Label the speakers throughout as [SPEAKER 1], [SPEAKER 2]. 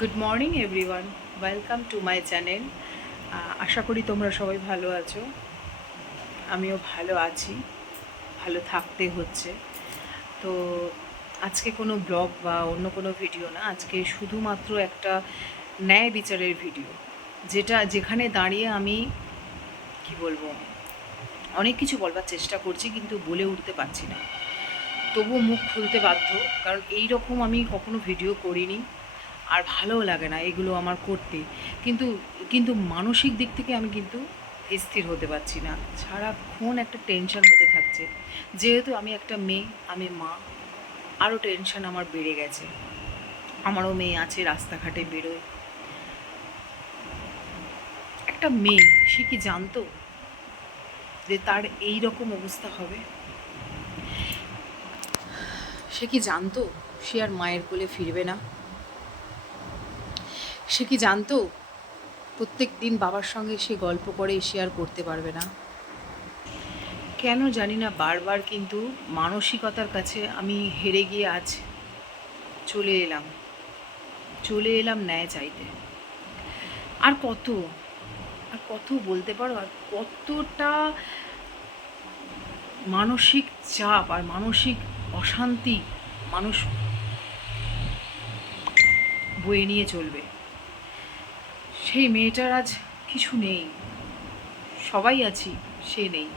[SPEAKER 1] Good morning everyone welcome to my channel আশা করি তোমরা সবাই ভালো আছো। আমিও ভালো আছি। ভালো থাকতে হচ্ছে। তো আজকে কোনো ব্লগ বা অন্য কোনো ভিডিও না, আজকে শুধুমাত্র একটা ন্যায় বিচারের ভিডিও। যেটা যেখানে দাঁড়িয়ে আমি, কি বলব, অনেক কিছু বলবার চেষ্টা করছি কিন্তু বলে উঠতে পারছি না। তবুও মুখ খুলতে বাধ্য, কারণ এই রকম আমি কখনো ভিডিও করিনি। আর ভালোও লাগে না এগুলো আমার করতে। কিন্তু কিন্তু মানসিক দিক থেকে আমি কিন্তু স্থির হতে পারছি না। সারাক্ষণ একটা টেনশন হতে থাকছে। যেহেতু আমি একটা মেয়ে, আমি মা আরও টেনশন আমার বেড়ে গেছে। আমারও মেয়ে আছে, রাস্তাঘাটে বেরোয়। একটা মেয়ে, সে কি জানতো যে তার এই রকম অবস্থা হবে? সে কি জানতো? সে আর মায়ের কোলে ফিরবে না। সে কি জানতো? প্রত্যেক দিন বাবার সঙ্গে সে গল্প করে শেয়ার করতে পারবে না। কেন জানি না বারবার কিন্তু মানসিকতার কাছে আমি হেরে গিয়ে আজ চলে এলাম। চলে এলাম ন্যায় চাইতে। আর কত? আর কত বলতে পারো? আর কতটা মানসিক চাপ আর মানসিক অশান্তি মানুষ বয়ে নিয়ে চলবে। সেই মেয়েটার আজ কিছু নেই। সবাই আছি, সে নেই।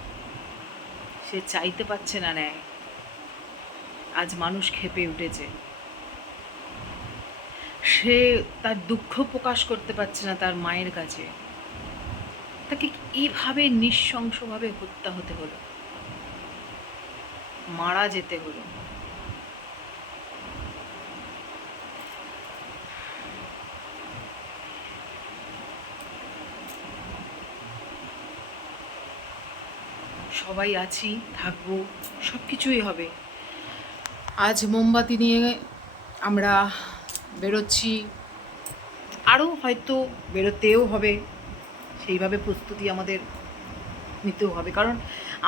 [SPEAKER 1] সে চাইতে পারছে না নেয় আজ মানুষ খেপে উঠেছে। সে তার দুঃখ প্রকাশ করতে পারছে না তার মায়ের কাছে। তাকে এইভাবে নৃশংসভাবে হত্যা হতে হলো। মারা যেতে হলো। সবাই আছি, থাকব সব কিছুই হবে। আজ মোমবাতি নিয়ে আমরা বেরোচ্ছি। আরও হয়তো বেরোতেও হবে। সেইভাবে প্রস্তুতি আমাদের নিতেও হবে। কারণ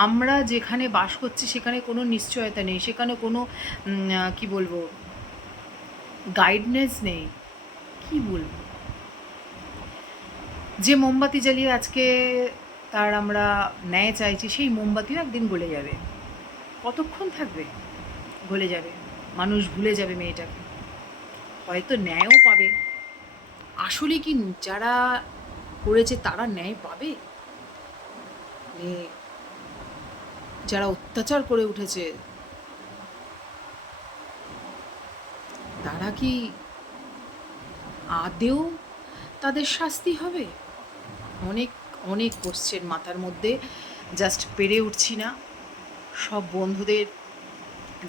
[SPEAKER 1] আমরা যেখানে বাস করছি, সেখানে কোনো নিশ্চয়তা নেই। সেখানে কোনো কি বলব গাইডনেস নেই। কি বলব? যে মোমবাতি জ্বালিয়ে আজকে তার আমরা ন্যায় চাইছি, সেই মোমবাতিও একদিন গলে যাবে। কতক্ষণ থাকবে? গলে যাবে। মানুষ ভুলে যাবে মেয়েটাকে। হয়তো ন্যায়ও পাবে। আসলে কি যারা করেছে তারা ন্যায় পাবে? যারা অত্যাচার করে উঠেছে, তারা কি আদেও তাদের শাস্তি হবে? অনেক অনেক কোশ্চেন মাথার মধ্যে জাস্ট পেরে উঠছি না। সব বন্ধুদের,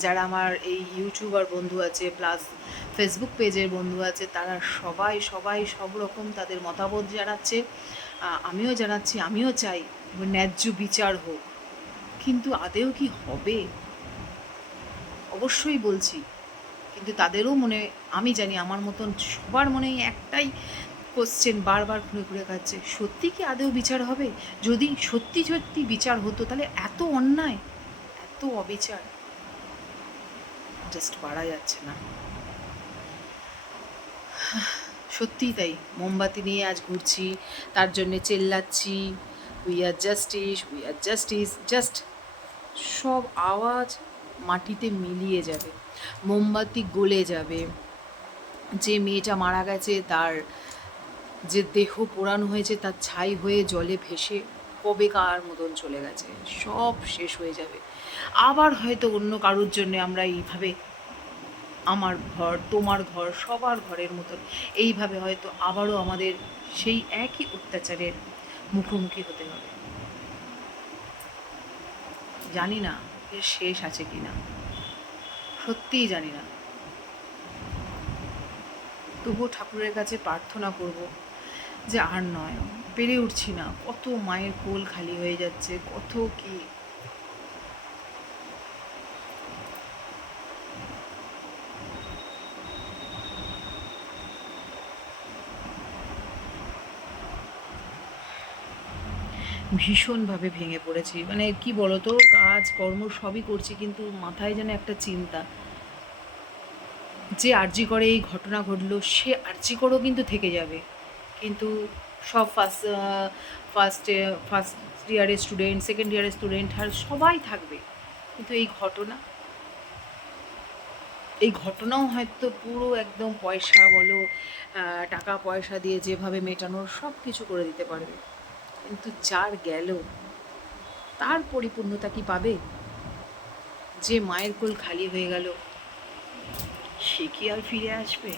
[SPEAKER 1] যারা আমার এই ইউটিউবার বন্ধু আছে প্লাস ফেসবুক পেজের বন্ধু আছে, তারা সবাই সবাই সব রকম তাদের মতামত জানাচ্ছে। আমিও জানাচ্ছি, আমিও চাই ন্যায্য বিচার হোক। কিন্তু আদেও কি হবে? অবশ্যই বলছি। কিন্তু তাদেরও মনে, আমি জানি, আমার মতন সবার মনে একটাই কোশ্চেন বারবার ঘুরে ঘুরে খাচ্ছে সত্যি কি আদেও বিচার হবে? যদি সত্যি সত্যি বিচার হতো, তাহলে এত অন্যায়, এত অবিচার। জাস্ট পারা যাচ্ছে না। সত্যিই তাই। মোমবাতি নিয়ে আজ ঘুরছি, তার জন্যে চেল্লাচ্ছি। We are justice we are justice just সব আওয়াজ মাটিতে মিলিয়ে যাবে। মোমবাতি গলে যাবে। যে মেয়েটা মারা গেছে, তার যে দেহ পোড়ানো হয়েছে, তার ছাই হয়ে জলে ভেসে কবেকার মতন চলে গেছে। সব শেষ হয়ে যাবে। আবার হয়তো অন্য কারোর জন্য আমরা এইভাবে আমার ঘর, তোমার ঘর, সবার ঘরের মতন এইভাবে হয়তো আবারও আমাদের সেই একই অত্যাচারের মুখোমুখি হতে হবে। জানি না এর শেষ আছে কি না। সত্যিই জানি না। তবুও ঠাকুরের কাছে প্রার্থনা করব যে আর নয়, পেরে উঠছি না। কত মায়ের কোল খালি হয়ে যাচ্ছে, কত কি। ভীষণভাবে ভেঙে পড়েছি। মানে কি বলতো, কাজ, কর্ম সবই করছি, কিন্তু মাথায় যেন একটা চিন্তা। যে আর্জি করে এই ঘটনা ঘটলো, সে আর্জি করেও কিন্তু থেকে যাবে। কিন্তু সব ফার্স্ট ফার্স্ট ফার্স্ট ইয়ারের স্টুডেন্ট সেকেন্ড ইয়ারের স্টুডেন্ট আর সবাই থাকবে। কিন্তু এই ঘটনা, এই ঘটনাও হয়তো পুরো একদম পয়সা বলো টাকা পয়সা দিয়ে যেভাবে মেটানোর সব কিছু করে দিতে পারবে। কিন্তু যার গেল, তার পরিপূর্ণতা কি পাবে? যে মায়ের কোল খালি হয়ে গেল, সে কি আর ফিরে আসবে?